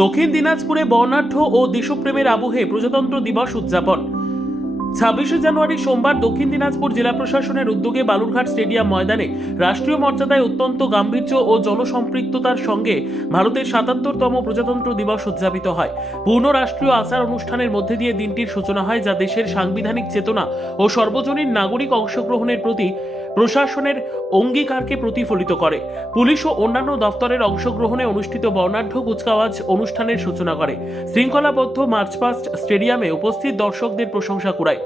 দক্ষিণ দিনাজপুরে বর্ণাঢ্য ও দেশপ্রেমের আবহে প্রজাতন্ত্র দিবস উদযাপন। 26শে জানুয়ারি সোমবার দক্ষিণ দিনাজপুর জেলা প্রশাসনের উদ্যোগে বালুরঘাট স্টেডিয়াম ময়দানে রাষ্ট্রীয় মর্যাদায় অত্যন্ত গাম্ভীর্য ও জনসম্পৃক্ততার সঙ্গে ভারতের 77তম প্রজাতন্ত্র দিবস উদযাপিত হয়। পূর্ণ রাষ্ট্রীয় আচার অনুষ্ঠানের মধ্যে দিয়ে দিনটির সূচনা হয়, যা দেশের সাংবিধানিক চেতনা ও সর্বজনীন নাগরিক অংশগ্রহণের প্রতি প্রশাসনের অঙ্গীকারকে প্রতিফলিত করে। পুলিশ ও অন্যান্য দপ্তরের অংশগ্রহণে অনুষ্ঠিত বর্ণাঢ্য কুচকাওয়াজ অনুষ্ঠানের সূচনা করে। শৃঙ্খলাবদ্ধ মার্চপাস্ট স্টেডিয়ামে উপস্থিত দর্শকদের প্রশংসা কুড়ায়।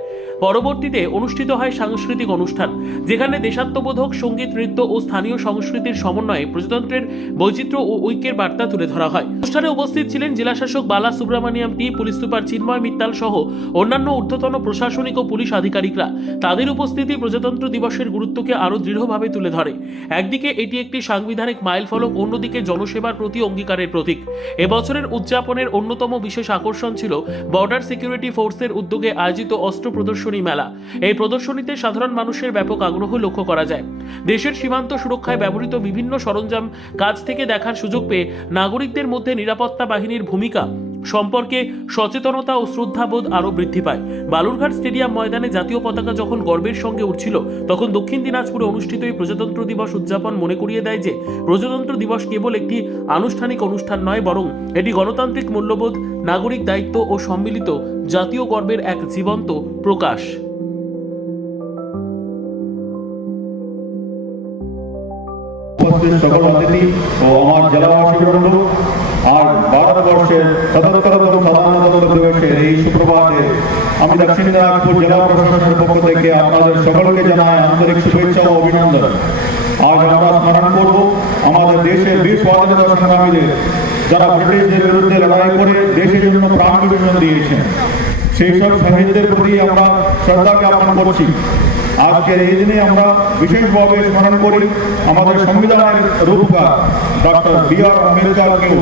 পরবর্তীতে অনুষ্ঠিত হয় সাংস্কৃতিক অনুষ্ঠান, যেখানে দেশাত্মবোধক সঙ্গীত, নৃত্য ও স্থানীয় সংস্কৃতির সমন্বয়ে প্রজাতন্ত্রের বৈচিত্র্য ও ঐক্যের বার্তা তুলে ধরা হয়। অনুষ্ঠানে উপস্থিত ছিলেন জেলাশাসক বালা সুব্রমণিয়াম টি, পুলিশ সুপার চিন্ময় মিত্তাল সহ অন্যান্য ঊর্ধ্বতন প্রশাসনিক ও পুলিশ আধিকারিকরা। তাদের উপস্থিতি প্রজাতন্ত্র দিবসের গুরুত্বকে আরও দৃঢ়ভাবে তুলে ধরে। একদিকে এটি একটি সাংবিধানিক মাইলফলক, অন্যদিকে জনসেবার প্রতি অঙ্গীকারের প্রতীক। এবছরের উদযাপনের অন্যতম বিশেষ আকর্ষণ ছিল বর্ডার সিকিউরিটি ফোর্সের উদ্যোগে আয়োজিত অস্ত্র প্রদর্শনী মেলা। এই প্রদর্শনীতে সাধারণ মানুষের ব্যাপক আগ্রহ লক্ষ্য করা যায়। দেশের সীমান্ত সুরক্ষায় ব্যবহৃত বিভিন্ন সরঞ্জাম কাছ থেকে দেখার সুযোগ পেয়ে নাগরিকদের মধ্যে নিরাপত্তা বাহিনীর ভূমিকা সম্পর্কে সচেতনতা ও শ্রদ্ধাবোধ আরও বৃদ্ধি পায়। বালুরঘাট স্টেডিয়াম ময়দানে জাতীয় পতাকা যখন গর্বের সঙ্গে উঠছিল, তখন দক্ষিণ দিনাজপুরে অনুষ্ঠিত এই প্রজাতন্ত্র দিবস উদযাপন মনে করিয়ে দেয় যে প্রজাতন্ত্র দিবস কেবল একটি আনুষ্ঠানিক অনুষ্ঠান নয়, বরং এটি গণতান্ত্রিক মূল্যবোধ, নাগরিক দায়িত্ব ও সম্মিলিত জাতীয় গর্বের এক জীবন্ত প্রকাশ। সকল অতিথি ও আমার জেলাবাসীবৃন্দ, আর ভারতবর্ষের 77তম সাধারণতন্ত্র দিবসের এই সুপ্রভাতে আমি দক্ষিণ দিনাজপুর জেলা প্রশাসনের পক্ষ থেকে আপনাদের সকলকে জানাই আন্তরিক শুভেচ্ছা ও অভিনন্দন। আজ আমরা স্মরণ করব আমাদের দেশের বীর স্বাধীনতা সংগ্রামীদের, যারা ব্রিটিশদের বিরুদ্ধে লড়াই করে দেশের জন্য প্রাণ বিসর্জন দিয়েছেন। সেই সব শহীদদের প্রতি আমরা শ্রদ্ধা জ্ঞাপন করছি। আজকের এই দিনে আমরা বিশেষভাবে স্মরণ করি আমাদের সংবিধানের রূপকার ডক্টর বি.আর. আম্বেদকরকেও।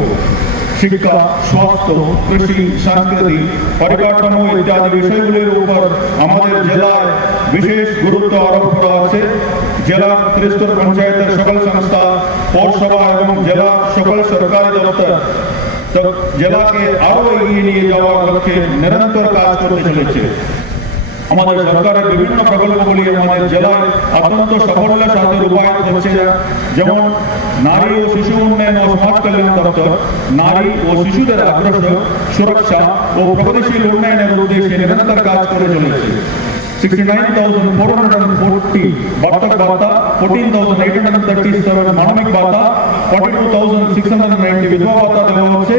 শিক্ষা, স্বাস্থ্য, কৃষি, সংস্কৃতি, পরিকাঠামো ইত্যাদি বিষয়গুলির উপর আমাদের জেলায় বিশেষ গুরুত্ব আরোপ করা আছে। জেলার ত্রিস্তর পঞ্চায়েতের সকল সংস্থা, পৌরসভা এবং জেলার সকল সরকারি দপ্তর জেলাকে আরো এগিয়ে নিয়ে যাওয়ার লক্ষ্যে নিরন্তর কাজ করতে চলেছে। আমাদের সরকারের বিভিন্ন প্রকল্পগুলি আমাদের জেলায় অত্যন্ত সাফল্যের সাথে রূপায়িত হচ্ছে, যেমন নারী ও শিশু উন্নয়ন ও সমাজ কল্যাণ দপ্তর নারী ও শিশুদের আগ্রহ, সুরক্ষা ও প্রগতিশীল উন্নয়নের উদ্দেশ্যে নিরন্তর কাজ করে চলেছে। 69,440 বার্ধক্য ভাতা, 14,837 মানবিক ভাতা, 42,690 বিধবা ভাতা দেওয়া হচ্ছে।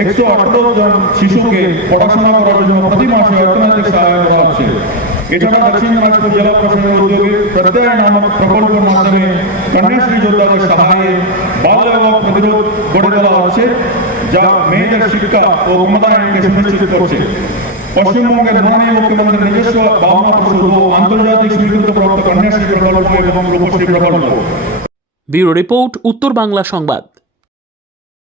118 জন শিশুকে পড়াশোনা করার জন্য প্রতি মাসে অর্থনৈতিক সহায়তা করা হচ্ছে। এছাড়া দক্ষিণ দিনাজপুর জেলা প্রশাসনের উদ্যোগে প্রত্যয় নামক প্রকল্পের মাধ্যমে কন্যাশ্রী যোদ্ধাদের সহায়ে বাল বিবাহ প্রতিরোধ গড়ে তোলা হচ্ছে, যা মেয়েদের শিক্ষা ও ক্ষমতায়নকে সুনিশ্চিত করছে। পশ্চিমবঙ্গের মাননীয় মুখ্যমন্ত্রী নিজস্ব ভাবনা প্রসূত ও আন্তর্জাতিক স্বীকৃতিপ্রাপ্ত কন্যাশ্রী প্রকল্প এবং রূপশ্রী প্রকল্প। ব্যুরো রিপোর্ট, উত্তর বাংলা সংবাদ।